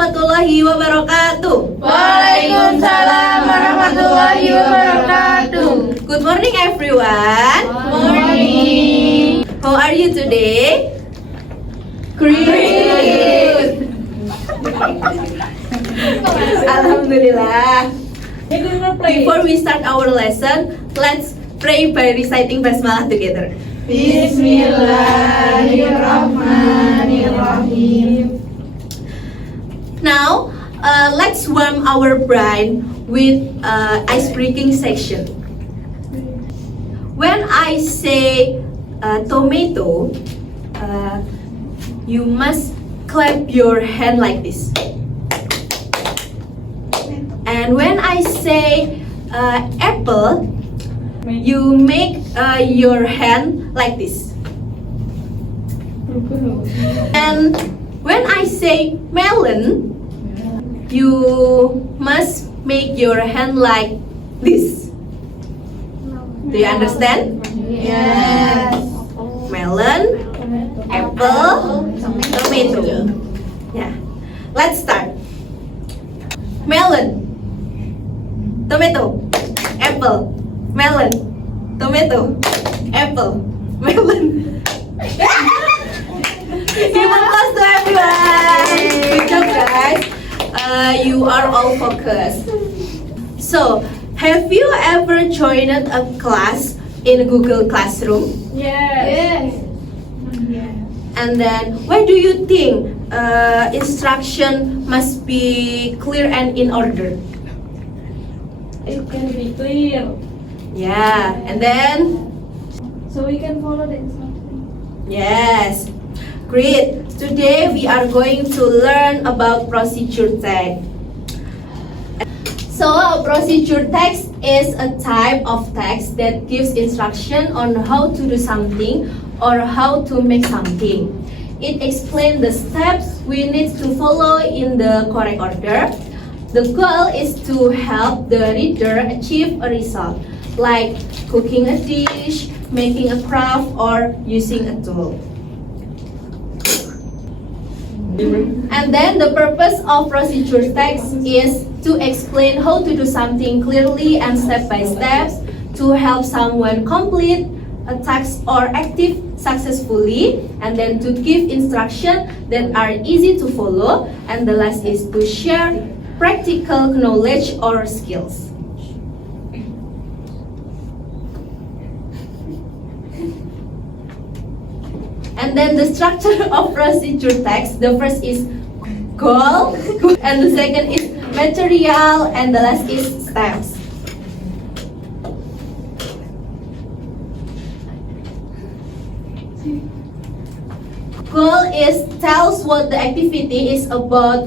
warahmatullahi wabarakatuh. Waalaikumsalam warahmatullahi wabarakatuh. Good morning everyone. Morning. How are you today? Great. Alhamdulillah. Before we start our lesson, let's pray by reciting basmalah together. Bismillahirrahmanirrahim. Now, let's warm our brain with ice-breaking section. When I say tomato, you must clap your hand like this. And when I say apple, you make your hand like this. And when I say melon, you must make your hand like this. Do you understand? Yes. Melon, apple, tomato. Yeah. Let's start. Melon, tomato, apple, melon, tomato, apple, melon. Give applause to everyone. Good job, guys. You are all focused. So, have you ever joined a class in Google Classroom? Yes. And then, why do you think instruction must be clear and in order? It can be clear, Yeah, and then, so we can follow the instruction. yes, great. Today we are going to learn about procedure text. So, a procedure text is a type of text that gives instruction on how to do something or how to make something. It explains the steps we need to follow in the correct order. The goal is to help the reader achieve a result, like cooking a dish, making a craft, or using a tool. And then the purpose of procedure text is to explain how to do something clearly and step by step, to help someone complete a task or active successfully, and then to give instruction that are easy to follow, and the last is to share practical knowledge or skills. And then the structure of procedure text, the first is goal, and the second is material, and the last is steps. Goal is tells what the activity is about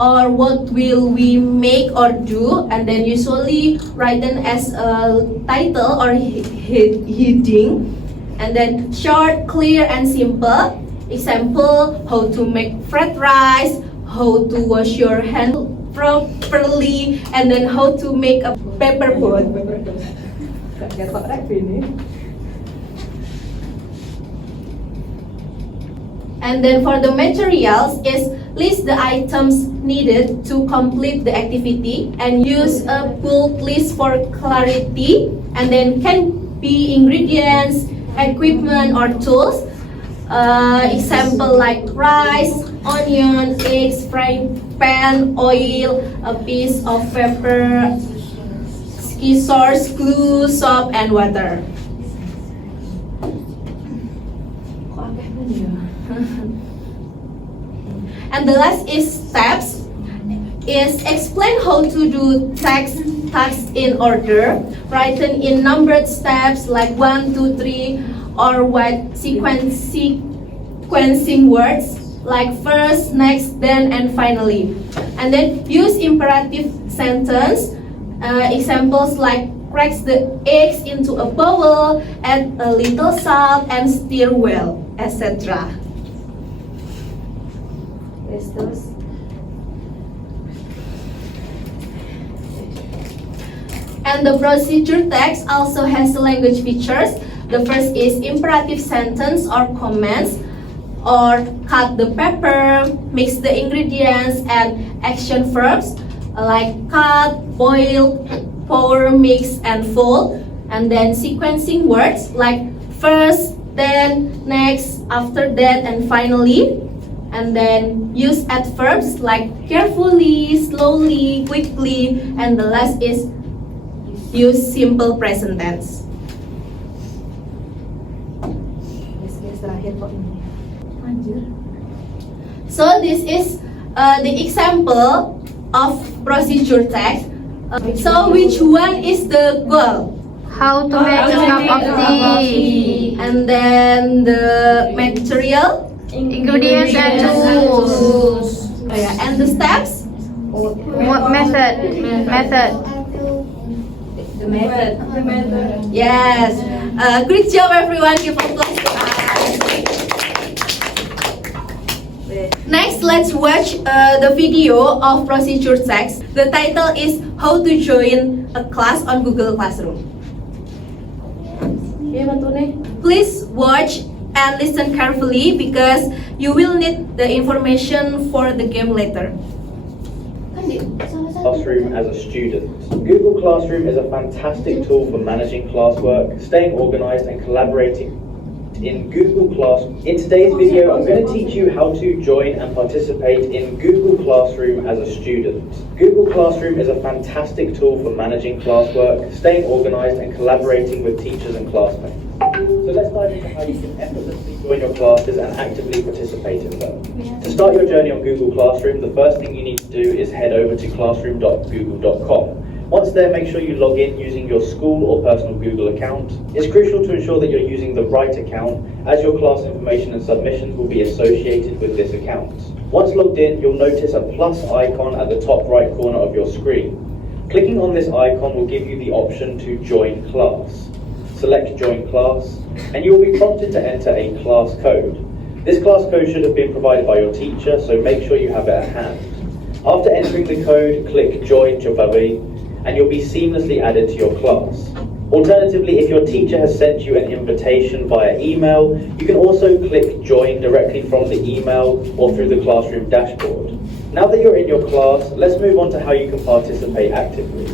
or what will we make or do, and then usually written as a title or heading, and then short, clear, and simple. Example, how to make fried rice, how to wash your hand properly, and then how to make a paper boat. And then for the materials is list the items needed to complete the activity and use a bulk list for clarity, and then can be ingredients, equipment, or tools. Example like rice, onion, eggs, frying pan, oil, a piece of paper, scissors, glue, soap, and water. And the last is steps, is explain how to do tasks in order, written in numbered steps like 1, 2, 3, or what sequencing words like first, next, then, and finally. And then use imperative sentence, examples like cracks the eggs into a bowl, add a little salt, and stir well, etc. And the procedure text also has language features. The first is imperative sentence or commands. or cut the paper, mix the ingredients, and action verbs like cut, boil, pour, mix, and fold. And then sequencing words like first, then, next, after that, and finally. And then use adverbs like carefully, slowly, quickly, and the last is use simple present tense. So this is the example of procedure text. So which one is the goal? How to make a cup of tea. And then the material? Ingredients and tools. Oh, yeah. And the steps? What method? The method. The method. Yes. Great job, everyone. Give applause to us. Next, let's watch the video of procedure text. The title is How to Join a Class on Google Classroom. Please watch and listen carefully because you will need the information for the game later. Classroom as a student. Google Classroom is a fantastic tool for managing classwork, staying organized and collaborating in Google Classroom. In today's video, I'm going to teach you how to join and participate in Google Classroom as a student. Google Classroom is a fantastic tool for managing classwork, staying organized and collaborating with teachers and classmates. So let's dive into how you can effortlessly join your classes and actively participate in them. To start your journey on Google Classroom, the first thing you need to do is head over to classroom.google.com. Once there, make sure you log in using your school or personal Google account. It's crucial to ensure that you're using the right account, as your class information and submissions will be associated with this account. Once logged in, you'll notice a plus icon at the top right corner of your screen. Clicking on this icon will give you the option to join class. Select Join Class, and you will be prompted to enter a class code. This class code should have been provided by your teacher, so make sure you have it at hand. After entering the code, click Join Jobavi, and you'll be seamlessly added to your class. Alternatively, if your teacher has sent you an invitation via email, you can also click Join directly from the email or through the classroom dashboard. Now that you're in your class, let's move on to how you can participate actively.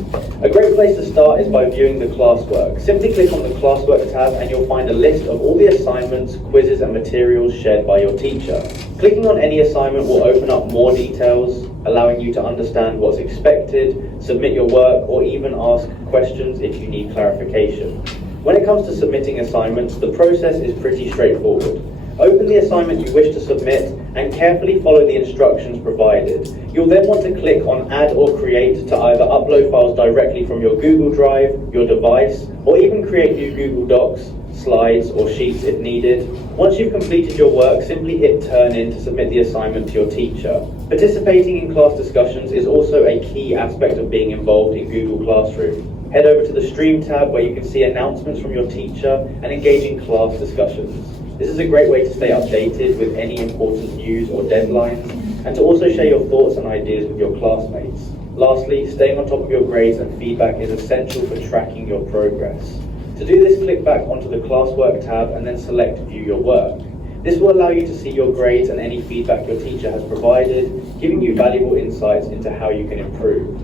A great place to start is by viewing the classwork. Simply click on the classwork tab and you'll find a list of all the assignments, quizzes and materials shared by your teacher. Clicking on any assignment will open up more details, allowing you to understand what's expected, submit your work, or even ask questions if you need clarification. When it comes to submitting assignments, the process is pretty straightforward. Open the assignment you wish to submit and carefully follow the instructions provided. You'll then want to click on Add or Create to either upload files directly from your Google Drive, your device, or even create new Google Docs, slides, or sheets if needed. Once you've completed your work, simply hit Turn In to submit the assignment to your teacher. Participating in class discussions is also a key aspect of being involved in Google Classroom. Head over to the Stream tab where you can see announcements from your teacher and engage in class discussions. This is a great way to stay updated with any important news or deadlines, and to also share your thoughts and ideas with your classmates. Lastly, staying on top of your grades and feedback is essential for tracking your progress. To do this, click back onto the Classwork tab and then select View Your Work. This will allow you to see your grades and any feedback your teacher has provided, giving you valuable insights into how you can improve.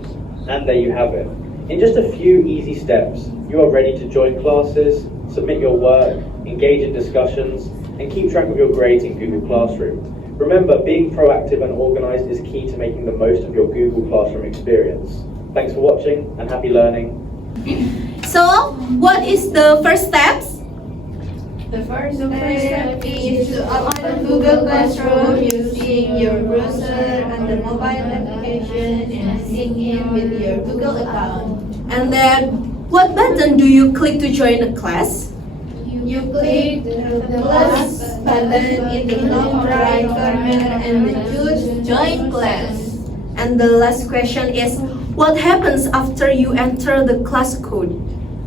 And there you have it. In just a few easy steps, you are ready to join classes, submit your work, engage in discussions, and keep track of your grades in Google Classroom. Remember, being proactive and organized is key to making the most of your Google Classroom experience. Thanks for watching and happy learning. So, what is the first steps? The first step is to open Google Classroom using your browser and the mobile application and sync in with your Google account. And then, what button do you click to join a class? You click the plus button in the top right corner and then choose Join Class. And the last question is, what happens after you enter the class code?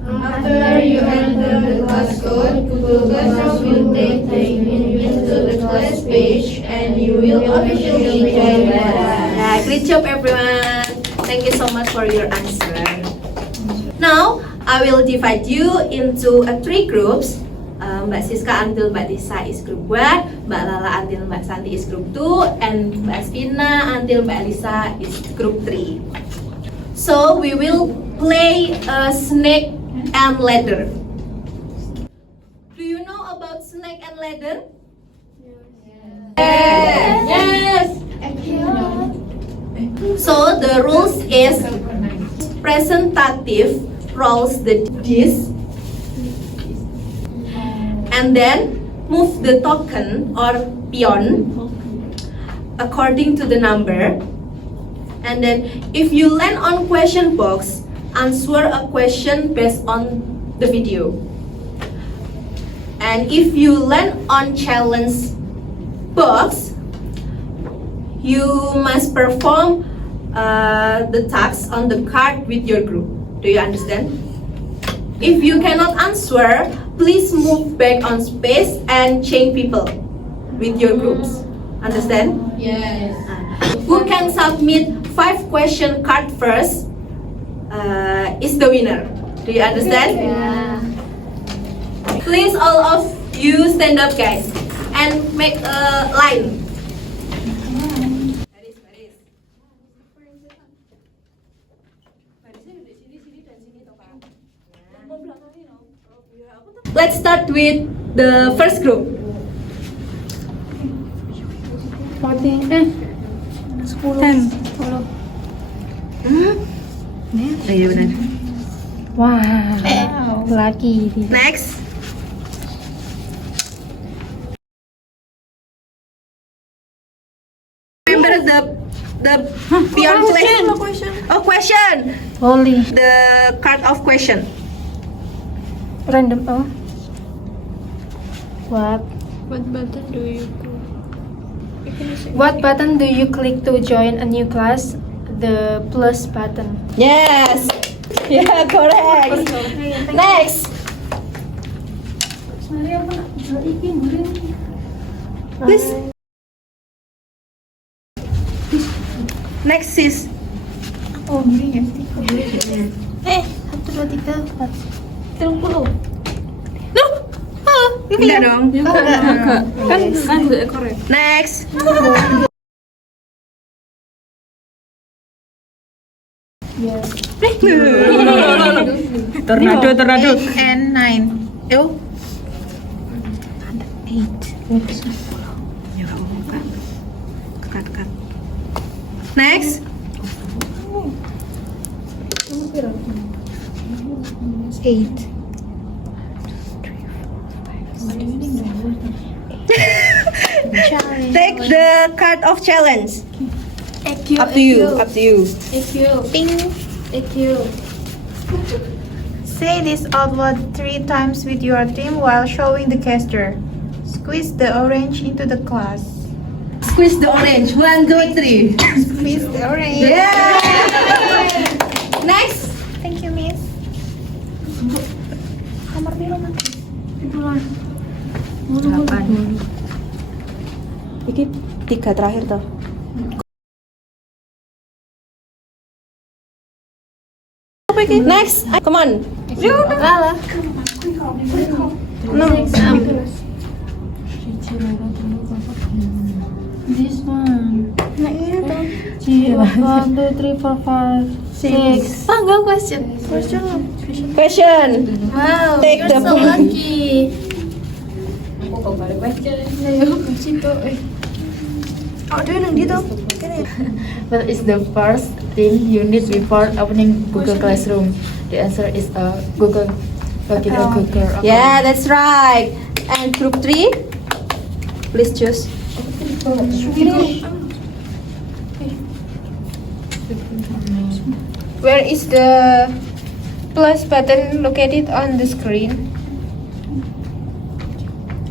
After you enter the class code, Google Classroom will take you into the class page and you will officially join class. Yeah, great job everyone. Thank you so much for your answer. Now, I will divide you into 3 groups. Mbak Siska until Mbak Tisa is group 1, Mbak Lala until Mbak Santi is group 2, and Mbak Spina until Mbak Elisa is group 3. So we will play snake and ladder. Do you know about snake and ladder? Yes. So the rules is presentative rolls the dice and then move the token or peon according to the number, and then if you land on question box, answer a question based on the video, and if you land on challenge box, you must perform the tasks on the card with your group. Do you understand? If you cannot answer, please move back on space and change people with your groups. Understand? Yes. Who can submit 5 question card first is the winner. Do you understand? Yeah. Please all of you stand up, guys, and make a line. Let's start with the first group. 10. Wow. Lagi. Next. Remember the peon play? Oh, question. Holy. The card of question. Random. Oh. What? What button do you go? What button do you click to join a new class? The plus button. Yes. Yeah, correct. Next. Please. Next is. Oh, miring ya. 1, 2, 3, 4, 30. No. Enggak dong. Kan udah korek. Next. Yes. Tornado. And 9. Ew. 8. Next. 8. Take the card of challenge. EQ. Up to you. Up to you. EQ. Ping. EQ. Say this out loud 3 times with your team while showing the gesture. Squeeze the orange into the class. Squeeze the orange. 1, 2, 3. Squeeze the orange. Yeah. Next. Thank you, Miss. Kamar biru nanti. Ini 3 terakhir toh. Next, come on. Lala. No. This one. 1, 2, 3, 4, 5, 6. Go question. Question. Wow, Take you're the so point. lucky. Oh, dia nang dito. What is the first thing you need before opening Google Classroom? The answer is Google. Google. Yeah, that's right. And group 3, please choose. Where is the plus button located on the screen?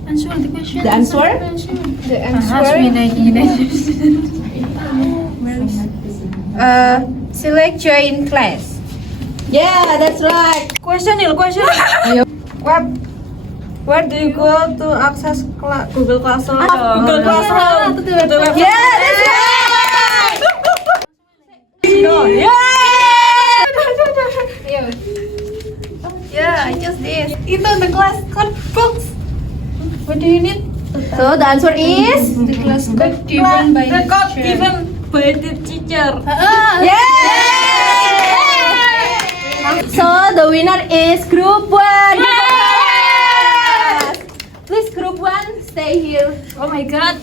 Answer the question. The answer? The answer. Select join class. Yeah, that's right. Question. Where do you go to access Google Classroom? Google Classroom. Yeah, that's right. Yeah, I just this. Itu the class code box. What do you need? So the answer is The class got given by the Record teacher. given by the teacher. yeah. So the winner is group 1. Yes. Please group 1 stay here. Oh my god.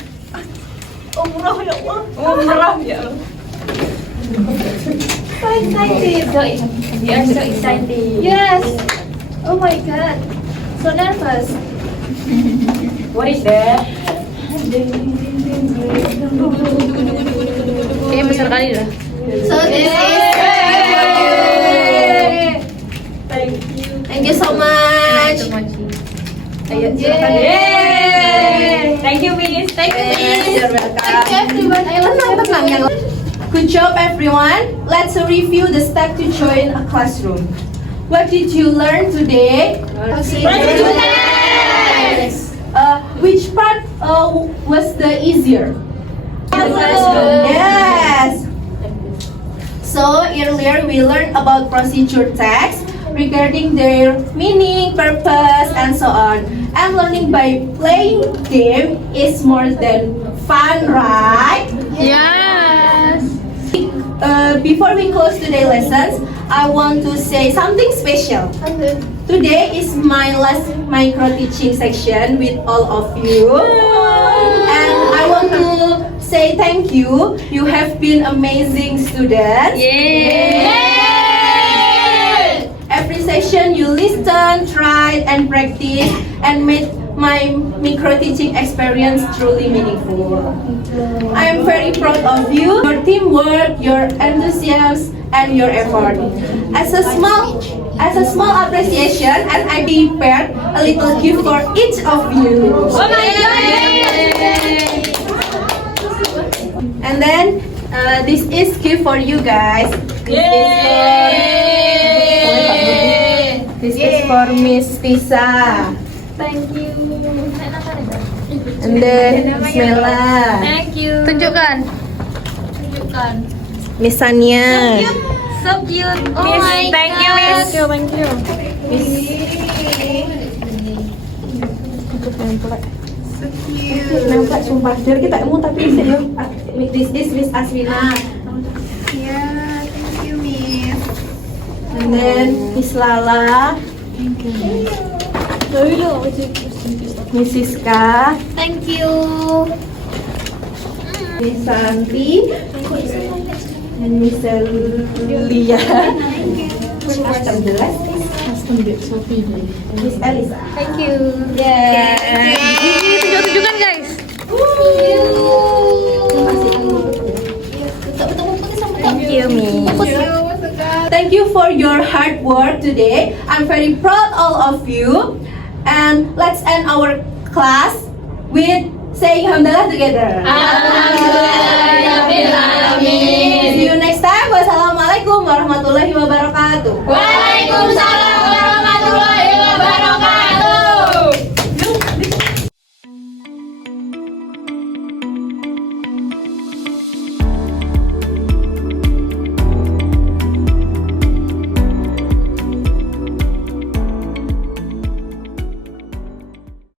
Umrah ya Allah. Umrah ya Allah. So excited. We are so excited. Yes. Oh my god. So nervous. What is that? Kayaknya besar kali dah. So this is Thank you so much. Ayo silakan. Thank you, Miss. Thank you, Yes, Miss. you're welcome. Everyone, ayo tenang yang. Good job everyone. Let's review the step to join a classroom. What did you learn today? Which part was the easier? Yes. So earlier we learned about procedure text regarding their meaning, purpose, and so on. And learning by playing game is more than fun, right? Yes. Before we close today's lessons, I want to say something special. Today is my last micro teaching section with all of you, and I want to say thank you. You have been amazing students. Every session you listen, tried, and practice, and made my micro teaching experience truly meaningful. I am very proud of you, your teamwork, your enthusiasm, and your effort. As a small appreciation, and I prepared a little gift for each of you. Oh my god. And then this is gift for you guys. This is for Miss Tisa. Thank you. And then Bismillah. Thank you. Tunjukkan. Tunjukkan. Miss Sania. So cute. Oh my Thank you, Miss. Thank you. Nampak sumpah dari kita mau tapi serius. This is Miss Aswina. Yeah, thank you, Miss. And then Miss Lala. Miss Siska. Thank you. Miss Santi. Dan Miss Lia. Custom jelas. Miss Elisa. Thank you. Yeah. Tunjuk-tunjukkan guys. Thank you, Miss. Thank you for your hard work today. I'm very proud all of you. And let's end our class with saying Alhamdulillah together. See you next time. Wassalamualaikum warahmatullahi wabarakatuh. Waalaikumsalam.